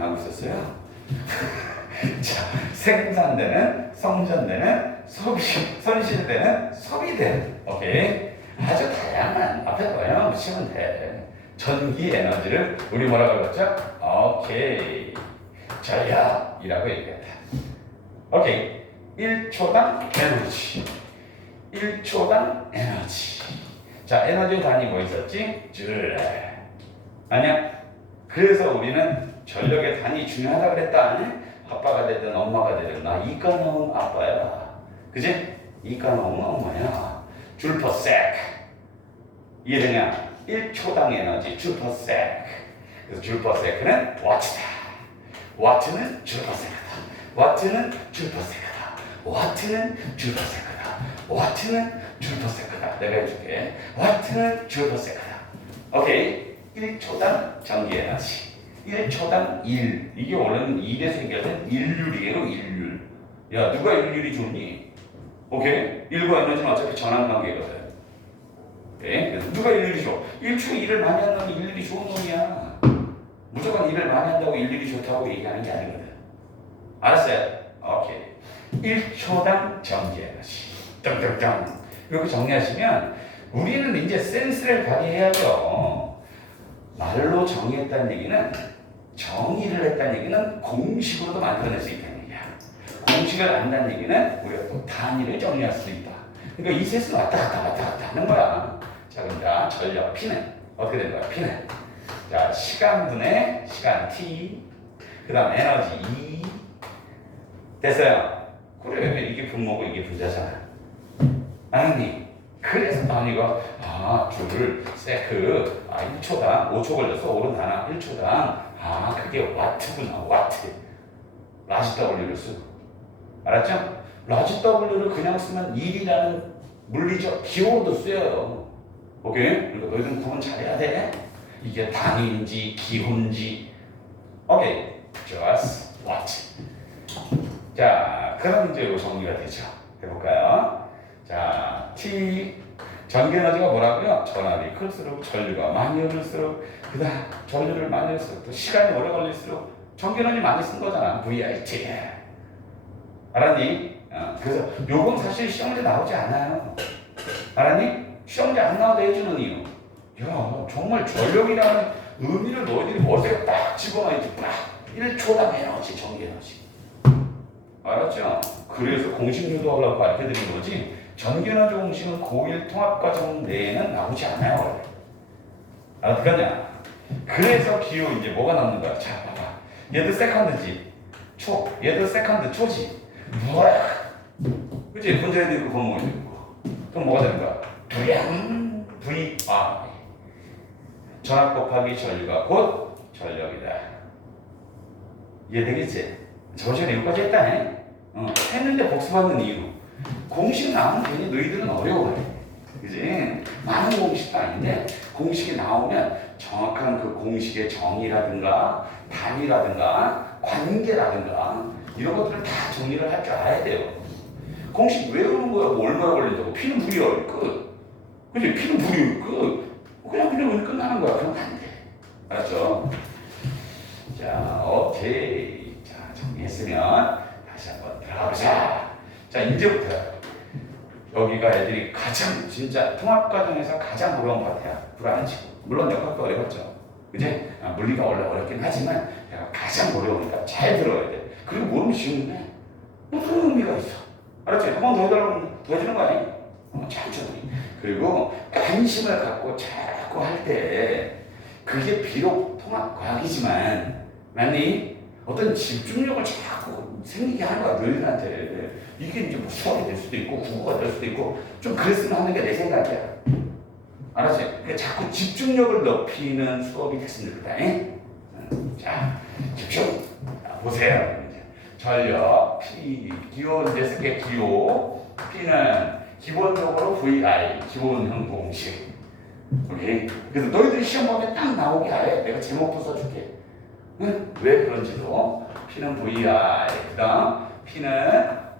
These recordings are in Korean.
하고 있었어요. 자, 생산되는, 성전되는, 소비, 손실되는, 소비되는. 오케이. 아주 다양한 앞에 거예요. 치면 돼. 전기 에너지를 우리 뭐라고 그랬죠? 오케이. 전력이라고 얘기했다. 오케이. 1초당 에너지. 1초당 에너지. 자, 에너지 단위 뭐 있었지? 줄. 아니야? 그래서 우리는 전력의 단위 중요하다 그랬다. 아빠가 되든 엄마가 되든 나 이과 나온 아빠야. 그지? 이과 나온 엄마야. 줄 퍼섹. 이해되냐? 1초당 에너지 줄 퍼섹. 그래서 줄 퍼섹은 와트다. 와트는 줄 퍼섹이다. 와트는 줄 퍼섹이다. 와트는 줄 퍼섹이다. 와트는 줄 퍼섹이다. 내가 해줄게. 와트는 줄 퍼섹이다. 오케이. 1초당 전기 에너지. 1 초당 1. 이게 원래는 1에 생겨는 일률이에요, 일률. 야, 누가 일률이 좋니? 오케이? 1과 에너지는 어차피 전환 관계거든. 오케이? 그래서 누가 일률이 좋아? 1초 일을 많이 한 놈이 일률이 좋은 놈이야. 무조건 일을 많이 한다고 일률이 좋다고 얘기하는 게 아니거든. 알았어요? 오케이. 1초당 전기 에너지. 짱짱짱. 이렇게 정리하시면 우리는 이제 센스를 발휘해야죠. 말로 정의했다는 얘기는 정의를 했다는 얘기는 공식으로도 만들어낼 수 있다는 얘기야. 공식을 안다는 얘기는 우리가 또 단위를 정리할 수 있다. 그러니까 이 셋은 왔다 갔다 왔다 갔다 하는 거야. 자자 전력 P는 어떻게 되는 거야? P는 자 시간분의 시간 T 그 다음 에너지 E 됐어요. 그래 이게 분모고 이게 분자잖아. 아니 그래서 단위가 아 줄, 세크 아 1초당 5초 걸려서 오른 하나 1초당. 아 그게 와트구나 와트. 라지 W를 쓰고. 알았죠? 라지 W를 그냥 쓰면 1이라는 물리적 기호로도 쓰여요. 오케이? 그러니까 너희들은 구분 잘해야 돼. 이게 단위인지 기호인지. 오케이. 좋았어 와트 자 그럼 이제 정리가 되죠. 해볼까요? 자, T 전기 에너지가 뭐라고요? 전압이 클수록 전류가 많이 흐를수록 그다음 전류를 많이 흐를수록 또 시간이 오래 걸릴수록 전기 에너지 많이 쓴 거잖아. VIT. 알았니? 어, 그래서 요건 사실 시험문제 나오지 않아요. 알았니? 시험문제 안 나와도 해주는 이유. 야, 정말 전력이라는 의미를 너희들이 머리에 딱 집어넣어야지. 딱 1초당 에너지, 전기 에너지. 알았죠? 그래서 공식 유도하려고 가르쳐드린 거지. 전기에너지 공식은 고1 통합과정 내에는 나오지 않아요. 알았겠냐? 그래서 기호 이제 뭐가 남는 거야? 자, 봐봐. 얘도 세컨드지. 초. 얘도 세컨드 초지. 뭐야? 그치? 분자에도 있고 분모에도 있고. 그럼 뭐가 되는 거야? 불량 V R. 전압 곱하기 전류가 곧 전력이다. 이해되겠지? 저번 시간에 여기까지 했다. 해. 어, 했는데 복습하는 이유. 공식 나오면 괜히 너희들은 어려워해. 그지? 많은 공식도 아닌데 공식이 나오면 정확한 그 공식의 정의라든가 단위라든가 관계라든가 이런 것들을 다 정리를 할 줄 알아야 돼요. 공식 외우는 거야 뭐 얼마나 걸린다고 피는 불이야 끝. 그지? 피는 불이 끝. 그냥 그냥 오늘 끝나는 거야. 그럼 안 돼. 알았죠? 자, 오케이. 자, 정리했으면 다시 한번 들어가보자. 자, 이제부터 여기가 애들이 가장 진짜 통합 과정에서 가장 어려운 파트야. 불안치고. 물론 역학도 어려웠죠. 그지? 아, 물리가 원래 어렵긴 하지만 내가 가장 어려우니까 잘 들어야 돼. 그리고 모르면 쉬운데 무슨 의미가 있어. 알았지? 한 번 더 해달라고 더 해주는 거 아니야? 어, 천천히. 그리고 관심을 갖고 자꾸 할 때 그게 비록 통합 과학이지만 맞니? 어떤 집중력을 자꾸 생기게 하는 거야 너희들한테. 이게 이제 뭐 수학이 될 수도 있고 국어가 될 수도 있고 좀 그랬으면 하는 게 내 생각이야. 알았지? 그러니까 자꾸 집중력을 높이는 수업이 됐으면 좋겠다 잉? 응. 자 집중. 자, 보세요. 전력 P 기호 이제 쓸게. 기호. P는 기본적으로 VI 기본형 공식. 오케이? 그래서 너희들이 시험 보면 딱 나오게 해. 내가 제목도 써줄게 응? 왜 그런지도 P는 VI 그 다음 P는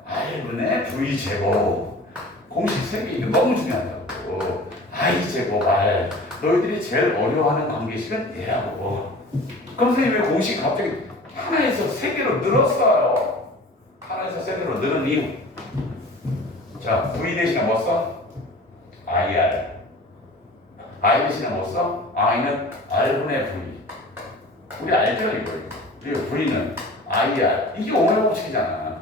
R분의 V제곱 공식 세개 이거 너무 중요하다고 I제곱 R 너희들이 제일 어려워하는 관계식은 얘라고 그럼 선생님 왜 공식 갑자기 하나에서 세 개로 늘었어요. 하나에서 세 개로 늘은 이유. 자, V 대신에 뭐 써? IR. I 대신에 뭐 써? I는 R분의 V. 우리 알죠, 이거. 그리고 V는 IR. 이게 오메가 공식이잖아.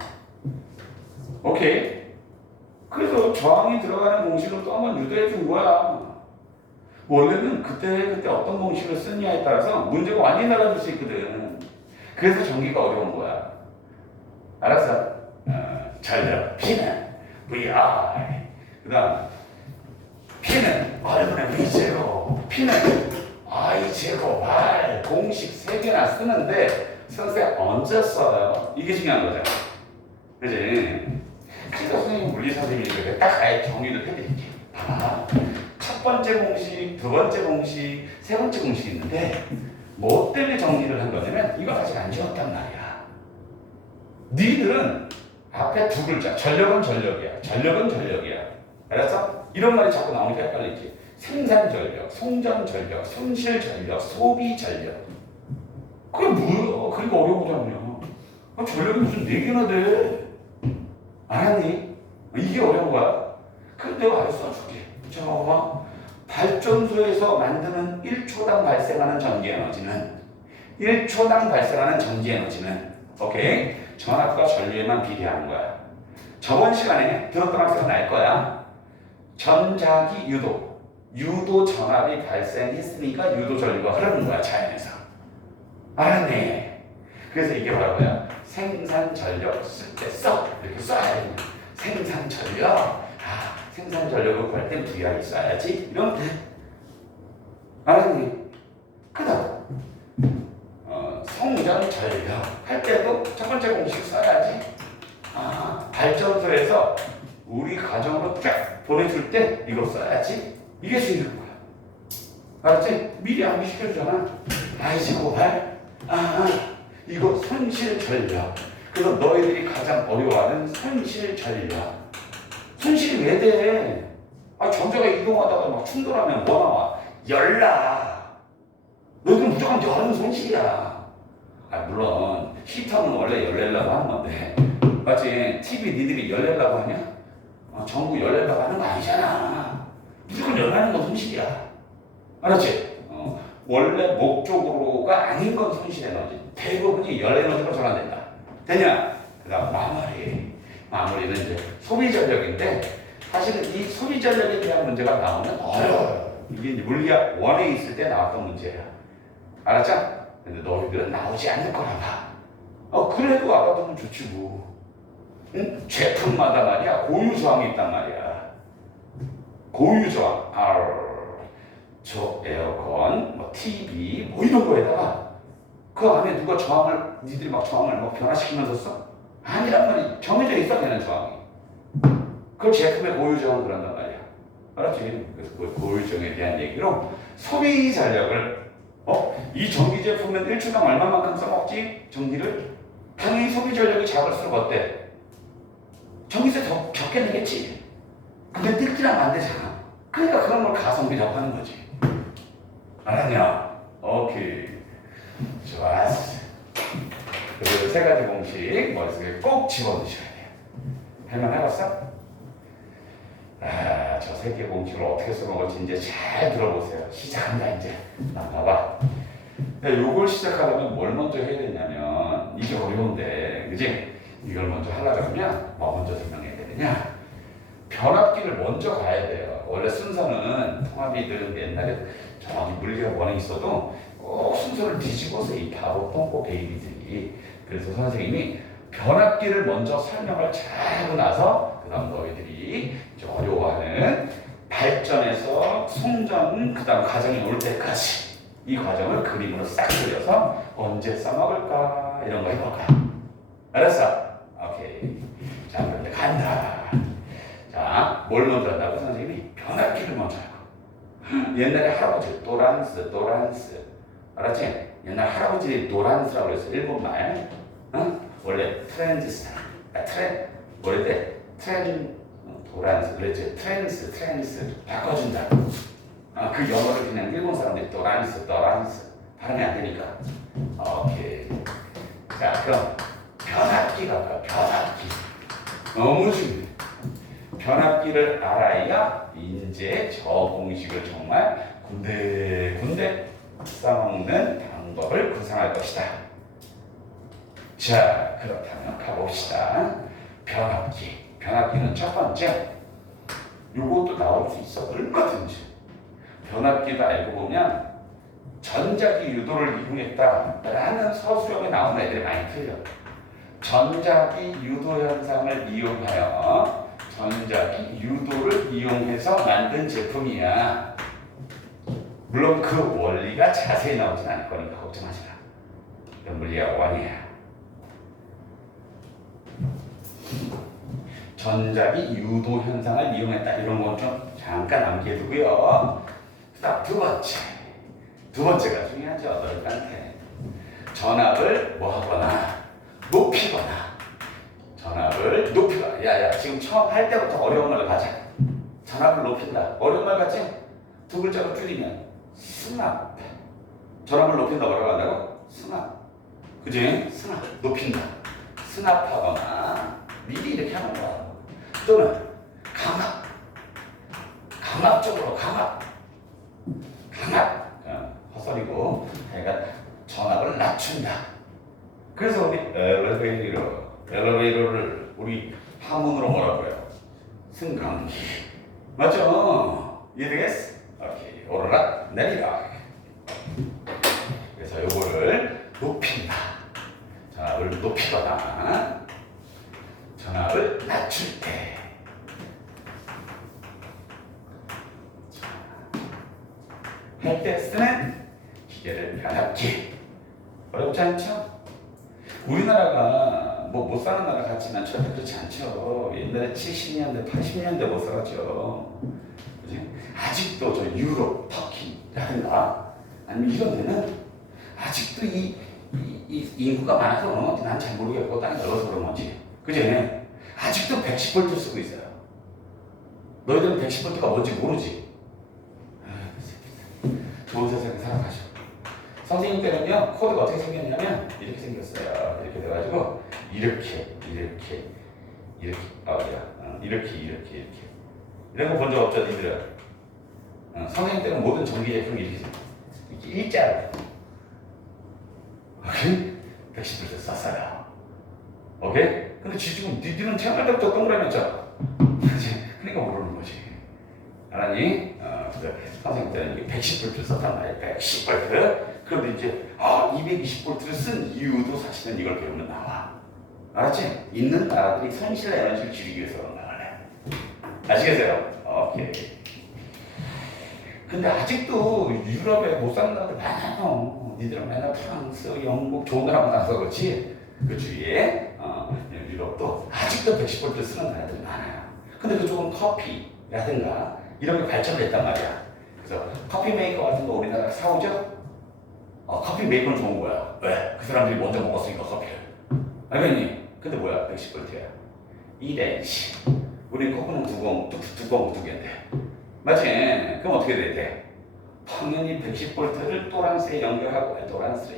오케이? 그래서 저항이 들어가는 공식을 또 한번 유도해 준 거야. 원래는 그때 그때 어떤 공식을 쓰느냐에 따라서 문제가 완전히 달라질 수 있거든. 그래서 전기가 어려운 거야. 알았어? 어, 전력 P는 VR. 그 다음 P는 R분의 V 제로. P는 제곱 R 공식 세 개나 쓰는데 선생 언제 써요? 이게 중요한 거잖아. 그지? 그래서 선생님 물리 선생님이 딱 아예 정의를 해드릴게. 봐봐. 첫 번째 공식, 두 번째 공식, 세 번째 공식이 있는데 뭐 때문에 정리를 한 거냐면 이거 아직 안 지웠단 말이야. 니들은 앞에 두 글자 전력은 전력이야. 전력은 전력이야. 알았어? 이런 말이 자꾸 나오니까 헷갈리지. 생산 전력, 송전 전력, 손실 전력, 소비 전력. 그게 뭐야? 그러니까 어려우잖아요. 아, 전력이 무슨 네 개나 돼? 알았니? 이게 어려운 거야. 그럼 내가 알려 써줄게. 자, 봐봐. 발전소에서 만드는 1초당 발생하는 전기 에너지는 1초당 발생하는 전기 에너지는 오케이 전압과 전류에만 비례하는 거야. 저번 시간에 들었던 학생 은 알 거야. 전자기 유도 유도 전압이 발생했으니까 유도 전류가 흐르는 거야 자연에서. 알았네. 그래서 이게 바로 뭐야? 생산 전력 쓸 때 써. 이렇게 써야 돼. 생산 전력. 아, 생산 전력을 구할 땐 VR이 써야지. 이러면 돼. 알았니? 그다음 어, 성전 전력 할 때도 첫 번째 공식 써야지. 아, 발전소에서 우리 가정으로 쫙 보내줄 때 이거 써야지. 이게 중요한 거야. 알았지? 미리 암기시켜주잖아. 아이지 고발. 아, 이거 손실 전력. 그래서 너희들이 가장 어려워하는 손실 전력. 손실이 왜 돼? 아, 전자가 이동하다가 막 충돌하면 뭐 나와? 열나. 너희들은 무조건 열은 손실이야. 아, 물론 히터는 원래 열내려고 하는 건데 맞지? TV 니들이 열내려고 하냐? 어, 전부 열내려고 하는 거 아니잖아. 무조건 열나는 건 손실이야. 알았지? 어, 원래 목적으로가 아닌 건 손실 에너지. 대부분이 열 에너지로 전환된다. 되냐? 그 다음 마무리. 마무리는 이제 소비 전력인데 사실은 이 소비 전력에 대한 문제가 나오면 어려워요. 이게 이제 물리학 원에 있을 때 나왔던 문제야. 알았죠? 근데 너희들은 나오지 않을 거라 봐. 어, 그래도 알아두면 좋지 뭐. 응? 제품마다 말이야 고유 저항이 있단 말이야. 고유 저항. R. 저 에어컨, 뭐 TV, 뭐 이런 거에다가 그 안에 누가 저항을 니들이 막 저항을 막 변화시키면서 써? 아니란 말이 정해져 있어 되는 저항이. 그 제품의 고유 저항 그런단 말이야. 알았지? 그래서 그 고유 저항에 대한 얘기로 소비 전력을 어? 이 전기 제품은 1초당 얼마만큼 써먹지? 전기를? 당연히 소비 전력이 작을수록 어때? 전기세 더 적게 내겠지. 근데 뜰기랑 안 되잖아. 그러니까 그런 걸 가성비라고 하는 거지. 알았냐? 오케이. 좋았어. 그리고 세 가지 공식 머릿속에 꼭 집어넣으셔야 돼요. 할만 해봤어? 아, 저 세 개 공식을 어떻게 써먹을지 이제 잘 들어보세요. 시작한다, 이제. 나 봐봐. 요걸 시작하려면 뭘 먼저 해야 되냐면, 이게 어려운데, 그지? 이걸 먼저 하려고 하면, 뭐 먼저 설명해야 되느냐? 변압기를 먼저 가야 돼요. 원래 순서는 통합이들 옛날에 정확히 물리학 원에 있어도 꼭 순서를 뒤집어서 이 바보 똥꼬 베이비들이. 그래서 선생님이 변압기를 먼저 설명을 잘 하고 나서 그 다음 너희들이 이제 어려워하는 발전에서 송전 그다음 과정이 올 때까지 이 과정을 그림으로 싹 그려서 언제 써먹을까? 이런 거 해볼까? 알았어? 오케이. 자 그런데 간다 자, 뭘 먼저 한다고? 선생님이 변압기를 먼저 하고. 옛날에 할아버지 또란스 또란스. 알았지? 옛날 할아버지 노란스라고 그랬어 일본 말. 어? 원래 트랜지스타. 아, 트랜 원래 때 트랜 어, 도란스. 그랬지? 트랜스 트랜스. 바꿔준다 아, 그 영어를 그냥 일본 사람들이 또란스 또란스. 발음이 안 되니까. 오케이. 자, 그럼 변압기가? 변압기. 너무 중요해. 변압기를 알아야 이제 저 공식을 정말 군데군데 써먹는 방법을 구상할 것이다. 자, 그렇다면 가봅시다. 변압기. 변압기는 첫 번째. 요것도 나올 수 있어. 얼마든지. 변압기도 알고 보면 전자기 유도를 이용했다라는 서술형에 나오는 애들이 많이 틀려. 전자기 유도 현상을 이용하여 전자기 유도를 이용해서 만든 제품이야. 물론 그 원리가 자세히 나오진 않을 거니까 걱정하지 마. 이건 물리학 원이야. 전자기 유도 현상을 이용했다 이런 건 좀 잠깐 남겨두고요. 그다음 두 번째, 두 번째가 중요하죠 너희한테 전압을 뭐 하거나 높이거나 전압을 높이거나 야야 지금 처음 할 때부터 어려운 걸 가자. 전압을 높인다. 어려운 말 같지? 두 글자로 줄이면 승합. 전압을 높인다 뭐라고 한다고? 승합. 그지? 승합. 높인다. 승합하거나 미리 이렇게 하는 거야. 또는 강압. 강압적으로 강압. 강압. 어, 헛소리고 그러니까 전압을 낮춘다. 그래서 우리 엘리베이터, 엘리베이터를 우리 한문으로 뭐라고 해요? 승강기. 맞죠? 이해되겠어? 오케이. 오르락 내리락. 그래서 요거를 높인다. 전압을 높이거나 전압을 낮출 때. 할 때 쓰는 기계를 변압기. 어렵지 않죠? 우리나라가 뭐 못 사는 나라 같지만 절대 그렇지 않죠. 옛날에 70년대, 80년대 못 살았죠. 그지? 아직도 저 유럽, 터키라든가 아니면 이런 데는 아직도 이, 이, 이 인구가 많아서 그런 건지 난 잘 모르겠고 땅이 넓어서 그런 건지 그지? 아직도 110V 쓰고 있어요. 너희들은 110V가 뭔지 모르지? 아유, 좋은 세상에 살아가죠. 선생님 때는요 코드가 어떻게 생겼냐면 이렇게 생겼어요. 이렇게 돼가지고 이렇게 이렇게 이렇게 아야 어, 이렇게 이렇게 이렇게 이런 거 본 적 없죠 니들은? 어, 선생님 때는 모든 전기 제품이 이렇게. 이렇게 일자로 오케이 110불 썼어요. 오케이? 근데 지금 니들은 태어날 때부터 동그라미였잖아. 그러니까 모르는 거지. 알았니? 어, 선생님 때는 이게 110볼트 썼단 말이야. 110볼트. 그런데 이제 아 220볼트를 쓴 이유도 사실은 이걸 배우면 나와. 알았지? 있는 나라들이 손실 에너지를 줄이기 위해서 그런. 원래. 아시겠어요? 오케이. 근데 아직도 유럽에 못 사는 나라들 많아요. 니들은 맨날 프랑스, 영국 좋은 나라만 가서 그렇지. 그 주위에 어, 유럽도 아직도 110볼트 쓰는 나라들이 많아요. 근데 그쪽은 커피라든가 이런 게 발전됐단 말이야. 그래서 커피 메이커 같은 거 우리나라 사오죠? 어, 커피 메이커는 좋은 거야. 왜? 그 사람들이 먼저 먹었으니까 커피를. 알겠니? 근데 뭐야? 110볼트야. 이렌시. 우리 코코는 두공, 두, 두공 두 개인데. 맞지? 그럼 어떻게 돼야 돼? 당연히 110볼트를 또랑스에 연결하고, 또랑스에,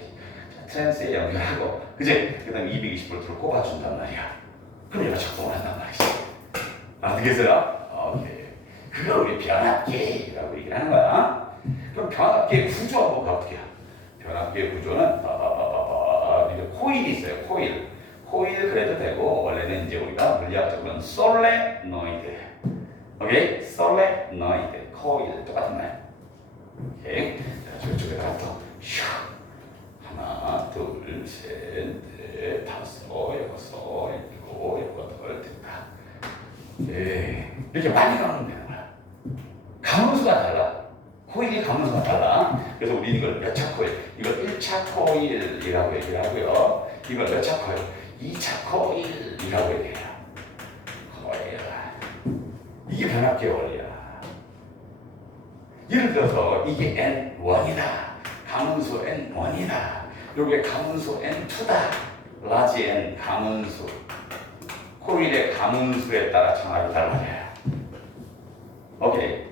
트랜스에 연결하고, 그지? 그 다음에 220볼트를 꼽아준단 말이야. 그럼 얘가 작동을 한단 말이지. 아시겠어요? 오케이. 그걸 우리 변압기라고 얘기를 하는 거야. 그럼 변압기의 구조 한번 가볼게요. 변압기의 구조는 빠바바바바 코일이 있어요. 코일. 코일 그래도 되고 원래는 이제 우리가 물리학적으로는 솔레노이드. 오케이? 솔레노이드. 코일 똑같은 말. 오케이. 자, 저쪽에다가 또 슉. 하나, 둘, 셋, 넷, 다섯, 여섯, 일곱, 여덟, 됐다. 예, 이렇게 많이 가면 되는 거야. 가문수가 달라. 코일이 가문수가 달라. 그래서 우리 이걸 몇 차 코일, 이걸 1차 코일이라고 얘기를 하고요. 이걸 몇 차 코일, 2차 코일이라고 얘기해요. 코일. 이게 변압기의 원리야. 예를 들어서 이게 N1이다. 가문수 N1이다. 여기에 N2다. 라지 N 가문수. 코일의 가문수에 따라 전압이 달라져요. 오케이.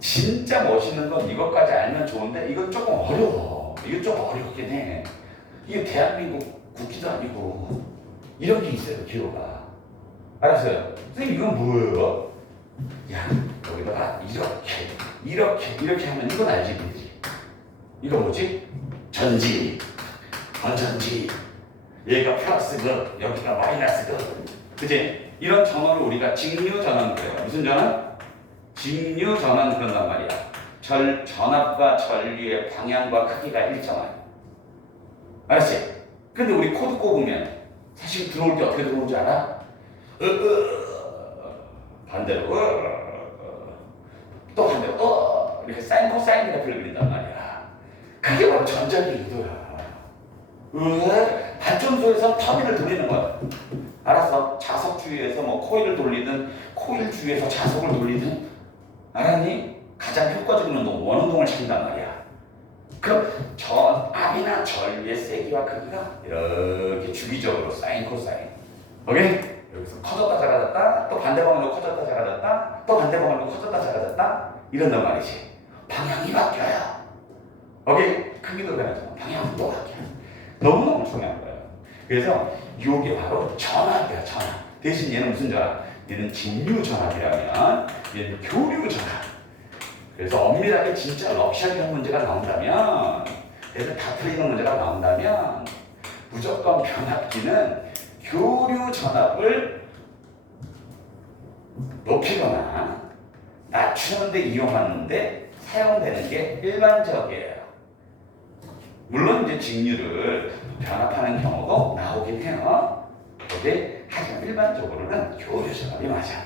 진짜 멋있는 건 이것까지 알면 좋은데 이건 조금 어려워. 이거 조금 어렵긴 해. 이게 대한민국 국기도 아니고 이런 게 있어요 기호가 알았어요? 선생님 이건 뭐예요? 야 여기다가 이렇게 이렇게 이렇게 하면 이건 알지 니들이 이거 뭐지? 전지 건전지. 얘가 플러스고 여기가 마이너스고 그지? 이런 전원을 우리가 직류 전원 그래요. 무슨 전원? 직류 전원 그런단 말이야. 절, 전압과 전류의 방향과 크기가 일정한. 알았지? 근데 우리 코드 꼽으면 사실 들어올 때 어떻게 들어오는 줄 알아? 으, 으, 반대로 으, 으, 또 반대로 어, 이렇게 사인 코사인 그래프를 그린단 말이야. 그게 바로 전자기 유도야 왜? 발전소에서 터빈을 돌리는 거야 알았어? 자석 주위에서 뭐 코일을 돌리든 코일 주위에서 자석을 돌리든 알았니? 가장 효과적인 운동 원운동을 찾는단 말이야 그럼 전압이나 전류의 세기와 크기가 이렇게 주기적으로 사인 코사인 오케이? 여기서 커졌다 작아졌다 또 반대 방향으로 커졌다 작아졌다 또 반대 방향으로 커졌다 작아졌다 이런단 말이지 방향이 바뀌어요 오케이? 크기도 변하지만 방향도 바뀌어요 너무너무 중요한 거예요 그래서 이게 바로 전압이야 전압 대신 얘는 무슨 전압? 얘는 직류 전압이라면 얘는 교류 전압 그래서 엄밀하게 진짜 럭셔리한 문제가 나온다면 얘들 다 틀리는 문제가 나온다면 무조건 변압기는 교류 전압을 높이거나 낮추는데 이용하는데 사용되는 게 일반적이에요. 물론 이제 직류를 변압하는 경우도 나오긴 해요. 근데 하지만 일반적으로는 교류 전압이 맞아.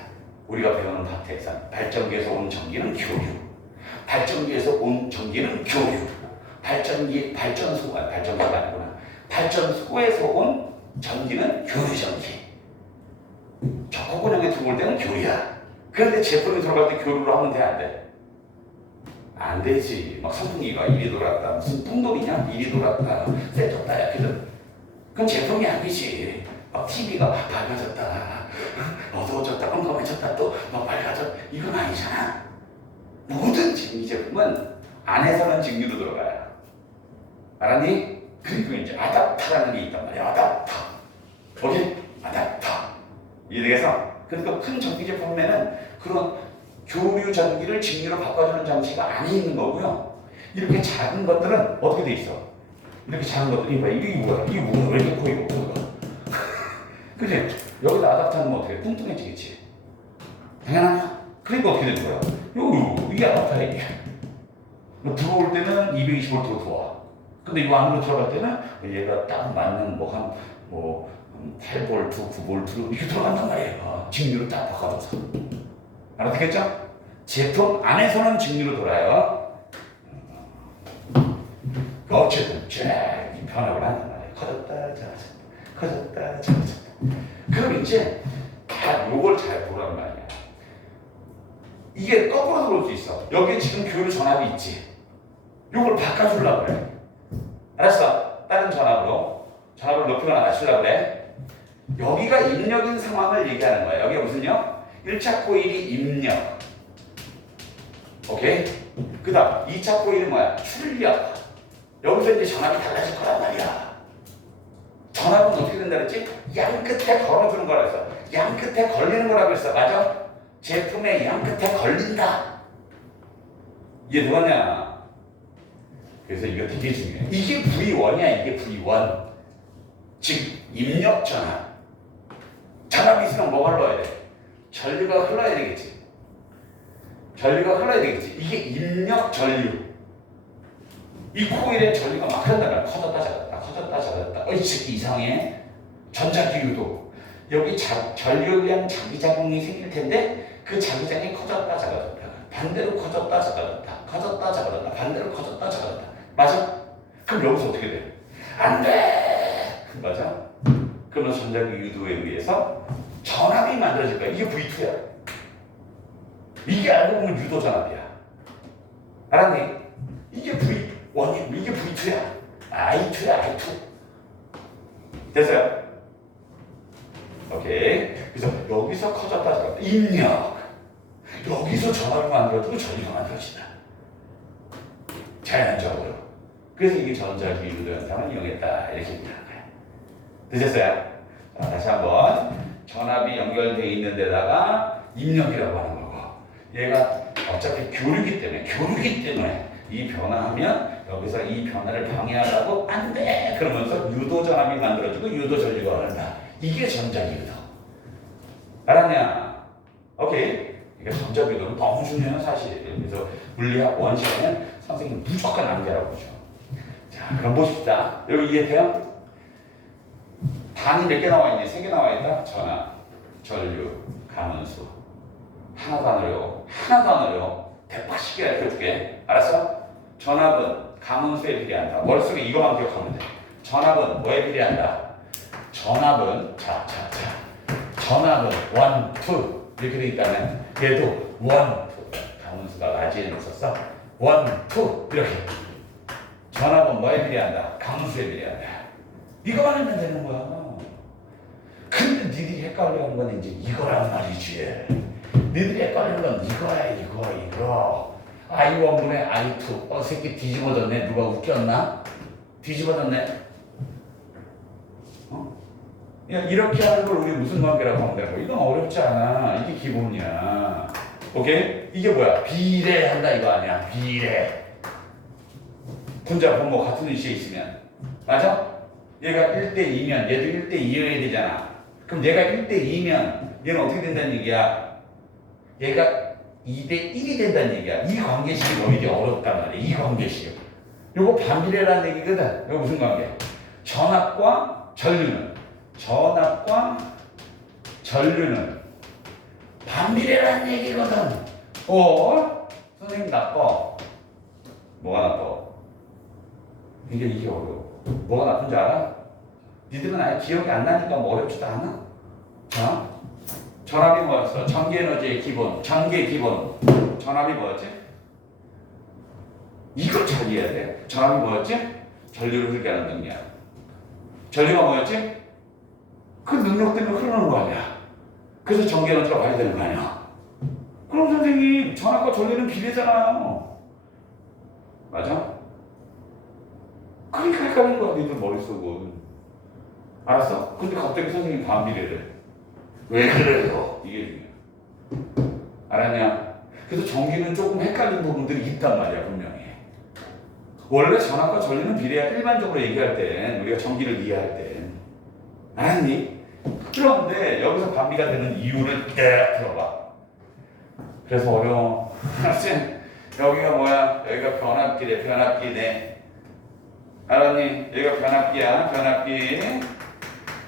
우리가 배우는 박태선 발전기에서 온 전기는 교류. 발전기에서 온 전기는 교류. 발전기 발전소가 발전소가 아니구나. 발전소에서 온 전기는 교류 전기. 적호근형에 들어올 때는 교류야. 그런데 제품이 들어갈 때 교류를 하면 돼, 안 돼? 안 되지. 막 선풍기가 이리 돌았다. 무슨 풍돌이냐? 이리 돌았다. 세졌다. 야, 그래도 그건 제품이 아니지. 막 TV가 밝아졌다. 어두워졌다. 깜깜해졌다. 또 막 밝아졌다. 이건 아니잖아. 모든 직류 제품은 안에서는 직류로 들어가요. 알았니? 그리고 이제 아답타라는 게 있단 말이야. 아답타. 오케이? 아답타. 이해되겠어? 그러니까 큰 전기 제품에는 그런 교류 전기를 직류로 바꿔주는 장치가 안에 있는 거고요. 이렇게 작은 것들은 어떻게 돼 있어? 이렇게 작은 것들이 뭐야? 이게 뭐야? 이게 뭐야? 왜 이렇게 커 이거? 그지? 여기다 아답터 하면 어떻게 해? 뚱뚱해지겠지? 당연하냐? 그러니까 어떻게 되는 거야? 요, 이게 아답터야 이게. 뭐 들어올 때는 220V로 들어와. 근데 이 안으로 들어갈 때는 얘가 딱 맞는 뭐 한 뭐 8V, 9V로 이렇게 들어간단 말이에요. 직류를 딱 바꿔줘서. 알아듣겠죠? 제품 안에서는 직류로 돌아요. 그 어쨌든 쫙 변화를 한단 말이에요. 커졌다, 작아졌다, 커졌다, 작아졌다. 그럼 이제 다 요걸 잘 보란 말이야. 이게 거꾸로 들어올 수 있어. 여기에 지금 교류 전압이 있지. 요걸 바꿔주려고 그래. 알았어? 다른 전압으로. 전압을 높이거나 낮추려고 그래. 여기가 입력인 상황을 얘기하는 거야. 여기가 무슨요? 1차 코일이 입력. 오케이? 그 다음 2차 코일은 뭐야? 출력. 여기서 이제 전압이 달라질 거란 말이야. 전압은 어떻게 된다 그랬지? 양 끝에 걸어주는 거라 했어. 양 끝에 걸리는 거라고 했어. 맞아? 제품의 양 끝에 걸린다. 이해되겠냐? 그래서 이거 되게 중요해. 이게 V1이야, 이게 V1. 즉, 입력 전압. 전압이 있으면 뭐가 흘러야 돼? 전류가 흘러야 되겠지. 전류가 흘러야 되겠지. 이게 입력 전류. 이 코일에 전류가 막 흐른다면 커졌다 작았다, 커졌다 작았다. 어이 이상해. 전자기 유도. 여기 자, 전류량 자기작용이 생길 텐데 그 자기장이 커졌다 작아졌다. 반대로 커졌다 작아졌다. 커졌다 작아졌다. 반대로 커졌다 작아졌다. 맞아? 그럼 여기서 어떻게 돼? 안 돼! 맞아? 그러면 전자기 유도에 의해서 전압이 만들어질 거야. 이게 V2야. 이게 알고 보면 유도 전압이야. 알았니? 이게 V1이 이게 V2야. I2야, I2. 됐어요? 오케이. 그래서 여기서 커졌다. 입력. 여기서 전압이 만들어지고 전류가 만들어진다. 자연적으로. 그래서 이게 전자기 유도 현상을 이용했다 이렇게 얘기하는 거야. 되셨어요? 자, 다시 한번 전압이 연결돼 있는 데다가 입력이라고 하는 거고. 얘가 어차피 교류기 때문에 교류기 때문에 이 변화하면 여기서 이 변화를 방해하려고 안 돼! 그러면서 유도 전압이 만들어지고 유도 전류가 흐른다. 이게 전자기 유도 알았냐? 오케이. 이게 전자기 유도는 너무 중요한 사실이에요 그래서 물리학 원시에는 선생님 무조건 암기하라고 그러죠. 자 그럼 보십시다. 여기 이해돼요? 단이 몇 개 나와 있니? 세 개 나와 있다. 전압, 전류, 가문수. 안 어려워. 하나도 안 어려워. 180개 가르쳐줄게. 알았어? 전압은 가문수에 비례한다. 머릿속에 이거만 기억하면 돼. 전압은 뭐에 비례한다? 전압은 자, 자, 자. 전압은 원, 투 이렇게 돼 있다면 얘도 원, 투. 가문수가 라지에는 있었어. 원, 투 이렇게. 전압은 뭐에 비례한다? 가문수에 비례한다. 이거만 하면 되는 거야. 니들이 헷갈려하는 건 이제 이거란 말이지. 니들이 헷갈리는 건 이거야, 이거, 이거. I1분의 I2. 어, 새끼 뒤집어졌네. 누가 웃겼나? 뒤집어졌네. 어? 야, 이렇게 하는 걸 우리 무슨 관계라고 하면 되고. 이건 어렵지 않아. 이게 기본이야. 오케이? 이게 뭐야? 비례한다 이거 아니야. 비례. 분자 분모 같은 위치에 있으면. 맞아? 얘가 1대2면 얘도 1대2여야 되잖아. 그럼 얘가 1대2면 얘는 어떻게 된다는 얘기야? 얘가 2대1이 된다는 얘기야. 이 관계식이 너 이게 어렵단 말이야. 이 관계식. 요거 반비례라는 얘기거든. 이거 무슨 관계? 전압과 전류는 전압과 전류는 반비례라는 얘기거든. 어? 선생님 나빠. 뭐가 나빠? 이게 이게 어려워. 뭐가 나쁜 줄 알아? 니들은 아예 기억이 안 나니까 뭐 어렵지도 않아. 자, 전압이 뭐였어? 전기 에너지의 기본, 전기의 기본. 전압이 뭐였지? 이걸 잘 이해해야 돼. 전압이 뭐였지? 전류를 흐르게 하는 능력. 전류가 뭐였지? 그 능력 때문에 흐르는 거 아니야. 그래서 전기 에너지가 발휘되는 거 아니야. 그럼 선생님, 전압과 전류는 비례잖아요. 맞아? 그러니까 헷갈리는 거야, 니들 머릿속은. 알았어? 근데 갑자기 선생님이 반비례래. 왜 그래요? 이게 중요해. 알았냐? 그래서 전기는 조금 헷갈린 부분들이 있단 말이야, 분명히. 원래 전압과 전류는 비례야 일반적으로 얘기할 땐, 우리가 전기를 이해할 땐. 알았니? 그런데 여기서 반비가 되는 이유를 딱 들어봐. 그래서 어려워. 알았지? 여기가 뭐야? 여기가 변압기래, 변압기네. 알았니? 여기가 변압기야, 변압기.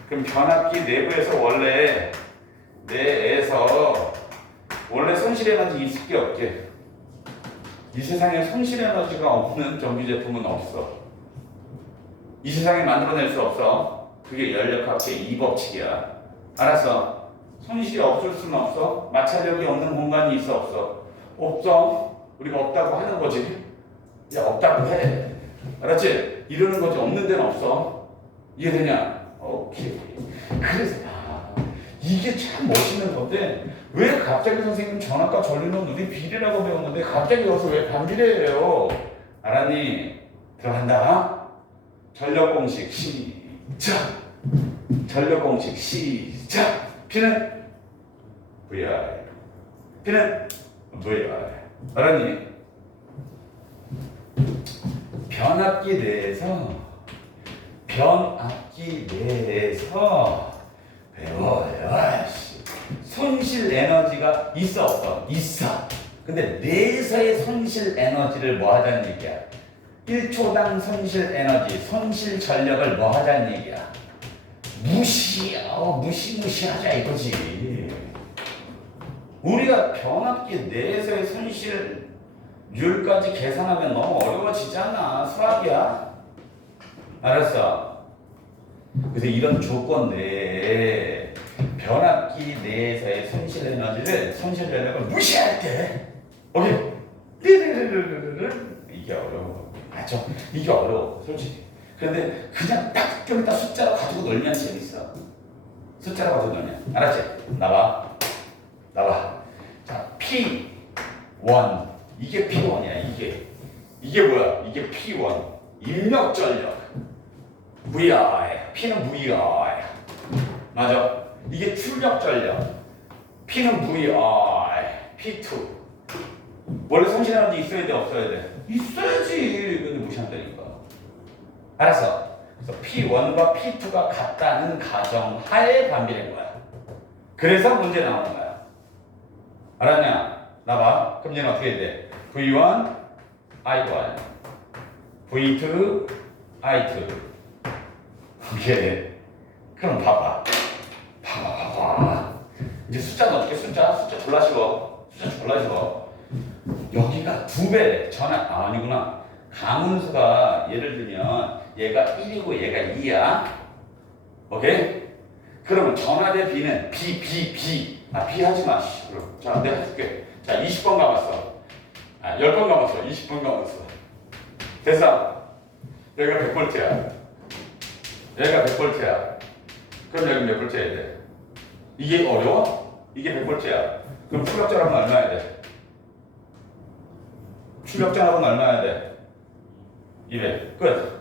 그럼 변압기 내부에서 원래 내에서 원래 손실 에너지 있을 게 없게. 이 세상에 손실 에너지가 없는 전기 제품은 없어. 이 세상에 만들어낼 수 없어. 그게 연력학의 이 법칙이야. 알았어? 손실이 없을 수는 없어. 마찰력이 없는 공간이 있어 없어. 없어. 우리가 없다고 하는 거지. 야 없다고 해. 알았지? 이러는 거지. 없는 데는 없어. 이해되냐? 오케이. 그래서 아, 이게 참 멋있는 건데 왜 갑자기 선생님 전압과 전류는 우리 비례라고 배웠는데 갑자기 여기서 왜 반비례예요? 알았니? 들어간다. 전력 공식 시작. 전력 공식 시작. P는 VR. P는 VR. 알았니? 변압기 내에서 변압기 내에서 배워요. 씨. 손실 에너지가 있어 없어? 있어. 근데 내에서의 손실 에너지를 뭐 하자는 얘기야? 1초당 손실 에너지, 손실 전력을 뭐 하자는 얘기야? 무시, 어, 무시무시하자 이거지. 우리가 변압기 내에서의 손실률까지 계산하면 너무 어려워지잖아. 수학이야. 알았어. 그래서 이런 조건 내에 변압기 내에서의 손실 에너지를 손실 전력을 무시할 때 오케이? 띠르르르르르. 이게 어려워 맞죠? 이게 어려워 솔직히. 그런데 그냥 딱좀 이따 숫자로 가지고 놀면 재밌어. 숫자로 가지고 놀면. 알았지? 나와. 나와. 자 P1 이게 P1이야 이게. 이게 뭐야? 이게 P1 입력 전력. VI. P는 VI. 맞아. 이게 출력 전력. P는 VI. P2. 원래 손실 에너지 있어야 돼, 없어야 돼? 있어야지. 근데 무시한다니까. 알았어. 그래서 P1과 P2가 같다는 가정 하에 반비례인 거야. 그래서 문제 나오는 거야. 알았냐? 나봐. 그럼 얘는 어떻게 돼? V1, I1, V2, I2. 이게 그럼 봐봐. 봐봐, 봐봐. 이제 숫자는 어떻게 숫자? 숫자 졸라 쉬워. 숫자 졸라 쉬워. 여기가 두 배. 전화 아, 아니구나. 가문수가 예를 들면 얘가 1이고 얘가 2야. 오케이? 그러면 전화대 B, B. 아, B 하지 마. 씨. 그럼. 자, 내가 해줄게. 자, 20번 가봤어. 아, 10번 가봤어. 20번 가봤어. 됐어. 여기가 100볼트야. 여기가 100볼트야. 그럼 여기 몇 볼트 해야 돼? 이게 어려워? 이게 100볼트야. 그럼 출력전압은 얼마야 돼? 출력전압은 얼마야 돼? 200. 끝.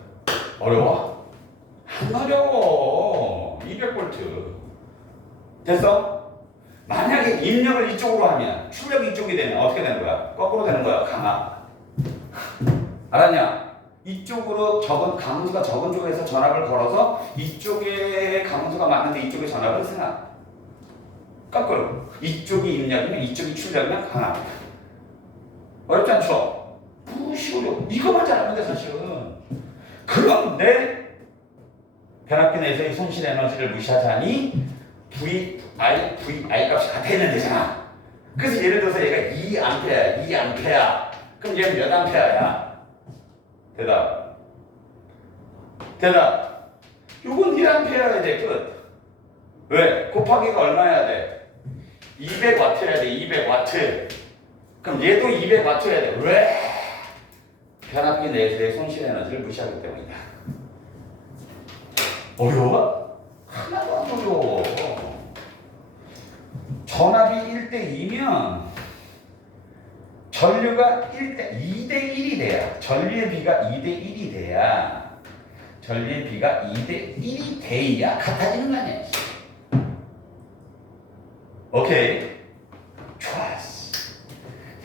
어려워? 안 어려워. 200볼트. 됐어? 만약에 입력을 이쪽으로 하면 출력이 이쪽이 되면 어떻게 되는 거야? 거꾸로 되는 거야. 강화. 알았냐? 이쪽으로 적은 강수가 적은 쪽에서 전압을 걸어서 이쪽에 강수가 맞는데 이쪽에 전압을 승하. 거꾸로. 이쪽이 입력이면 이쪽이 출력이면 강화. 어렵지 않죠? 무시 어려워. 이거만 잘하면 돼 사실은. 그런데 변압기 내에서의 손실 에너지를 무시하자니 V, I, V, I 값이 같아 있는 되잖아. 그래서 예를 들어서 얘가 2암페야, 2암페야. 그럼 얘는 몇 암페야야? 대답. 대답. 요건 1암페야야 돼, 끝. 왜? 곱하기가 얼마야 돼? 200와트야 돼, 200와트. 그럼 얘도 200와트야 돼. 왜? 변압기 내에서의 손실 에너지를 무시하기 때문이다. 어려워? 하나도 안 어려워. 전압이 1대 2면 전류가 1대 2대 1이 돼야 전류의 비가 2대 1이 돼야 전류의 비가 2대 1이 돼야 같아지는 거 아니야. 오케이. 좋았어.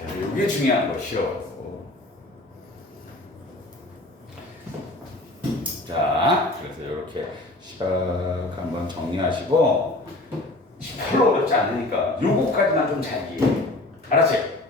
자, 이게 중요한 것이요. 자, 그래서 이렇게 시각 한번 정리하시고 별로 어렵지 않으니까 요거까지만 좀 잘 이해해. 알았지?